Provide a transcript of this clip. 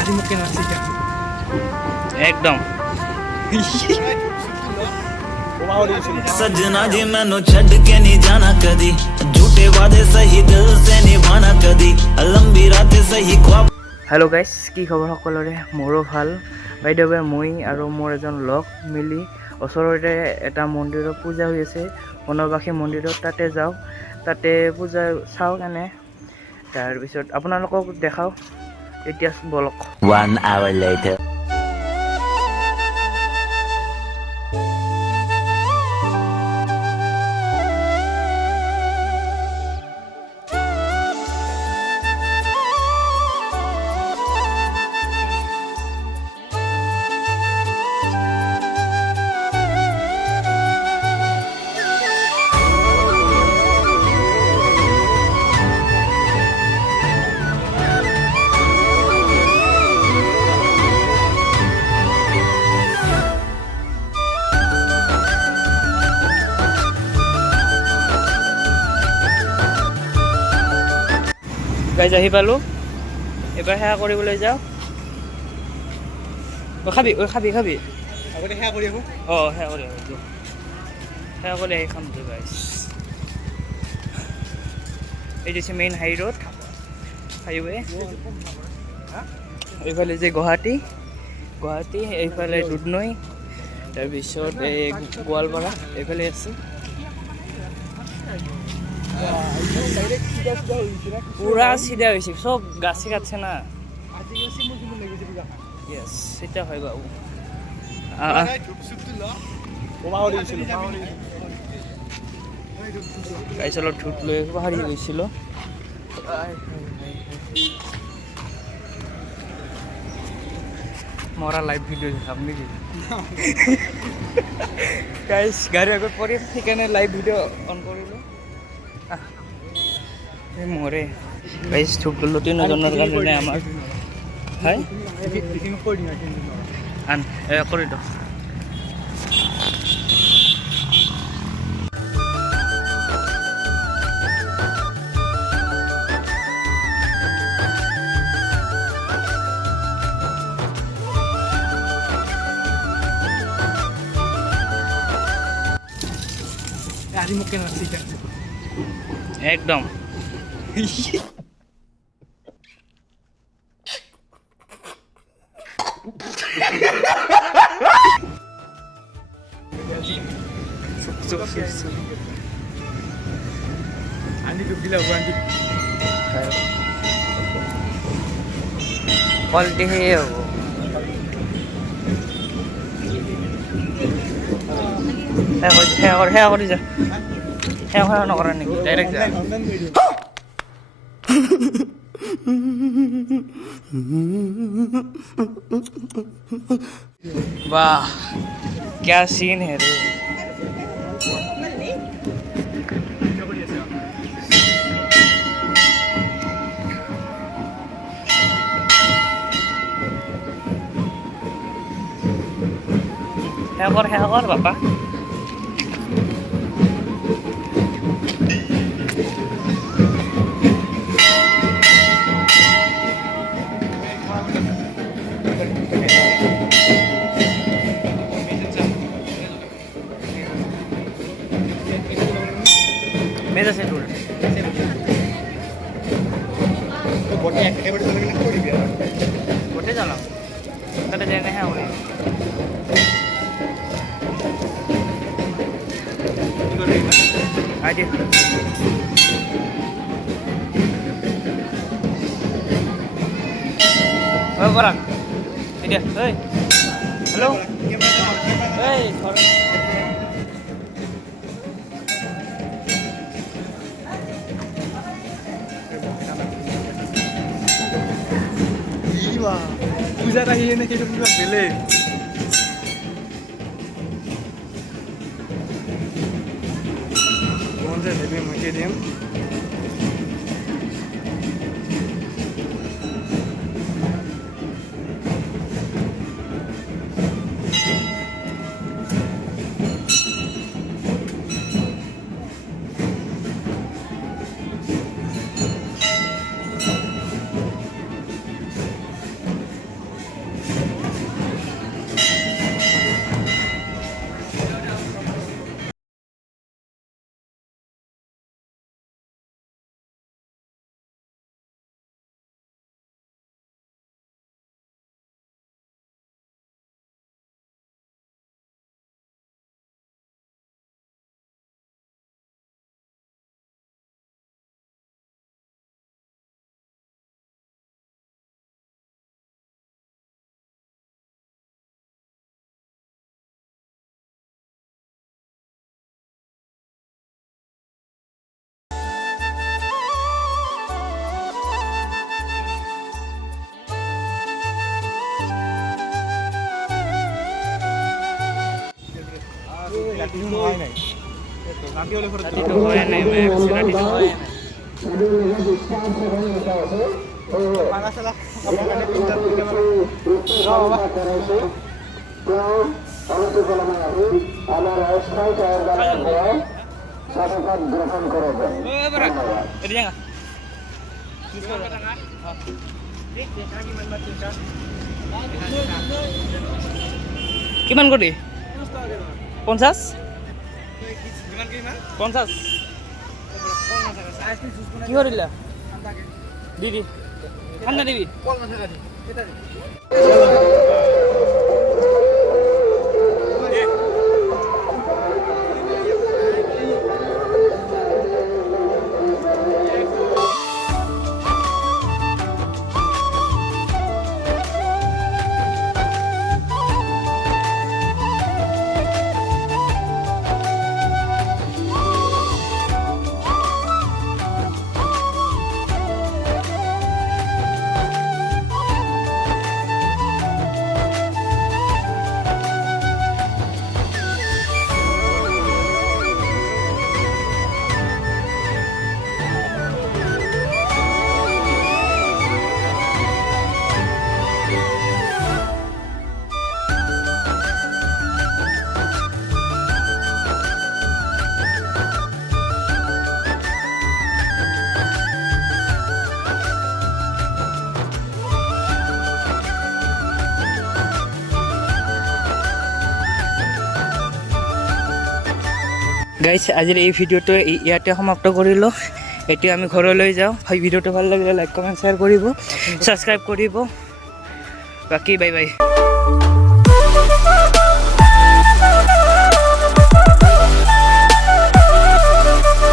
আজি মোক কেনে আছে एकदम सजना जी मैनू छड़ के नहीं जाना कदी झूठे वादे सही दिल से निभाना कदी लंबी रातें सही ख्वाब। हेलो गाइस की खबर सकलोरे मोरो ভাল বাইদেৱে মই আৰু মোৰ এজন লগ মিলি ওচৰতে এটা মন্দিৰত পূজা হৈ আছে বনবাসী মন্দিৰত তাতে যাওঁ তাতে পূজা চাওঁ কেনে তাৰ পিছত আপোনালোকক দেখাও এতিয়া বলক 1 hour later গাইজ আহি পালোঁ এবাৰ সেৱা কৰিবলৈ যাওঁ খাবি খাবি খাবি আগতে সেয়া কৰি আহোঁ অঁ সেৱা কৰি আহোঁ সেৱা কৰি আহি খাম গাইজ এইটো হৈছে মেইন হাই ৰোড হাইৱে এইফালে যে গুৱাহাটী এইফালে দুধনৈ তাৰপিছত এই গোৱালপাৰা এইফালে আছে পুৰা চিধা হৈছে চব গাছে কাটছে না ইয়েছ সেটা হয় বাবু গাইছ অলপ ধূপ লৈ পাহৰি গৈছিলোঁ মৰা লাইভ ভিডিঅ' দেখাম নেকি গাইছ গাড়ীৰ আগত পৰি সেইকাৰণে লাইভ ভিডিঅ' অন কৰিলোঁ মরে গাইস ধূপ ললো 3জনের কারণে আমার হ্যাঁ আন করে দাও আজি মোক কেনে আছে একদম আনি ডুব দিলে হ'ব আনি কোয়ালিটি হে হ'ব সেয়া কৰি যা সেয়া নকৰা নেকি ডাইৰেক্ট যা वाह क्या सीन है रे है कर पापा मेरा से टूल गोटे जाना कटे देने हैं उन्हें आइए बरा ini hey halo hey পূজাত আহি এনে সেইটো কিবা বেলেগ মন যে দেবী মকে দিম ৰাতি হ'লে ঘৰত ৰাতিটো হোৱাই নাই মায়ে কৈছে ৰাতিটো হোৱাই নাই পালা চালা কাপোৰ কানি পিন্ধাৰ কিমান কৰি 50 50 কি কৰিলা দিদি ঠাণ্ডা দিবি গাইজ আজিৰ এই ভিডিঅ'টো ইয়াতে সমাপ্ত কৰিলোঁ এতিয়া আমি ঘৰলৈ যাওঁ হয় ভিডিঅ'টো ভাল লাগিলে লাইক কমেণ্ট শ্বেয়াৰ কৰিব ছাবস্ক্ৰাইব কৰিব বাকী বাই বাই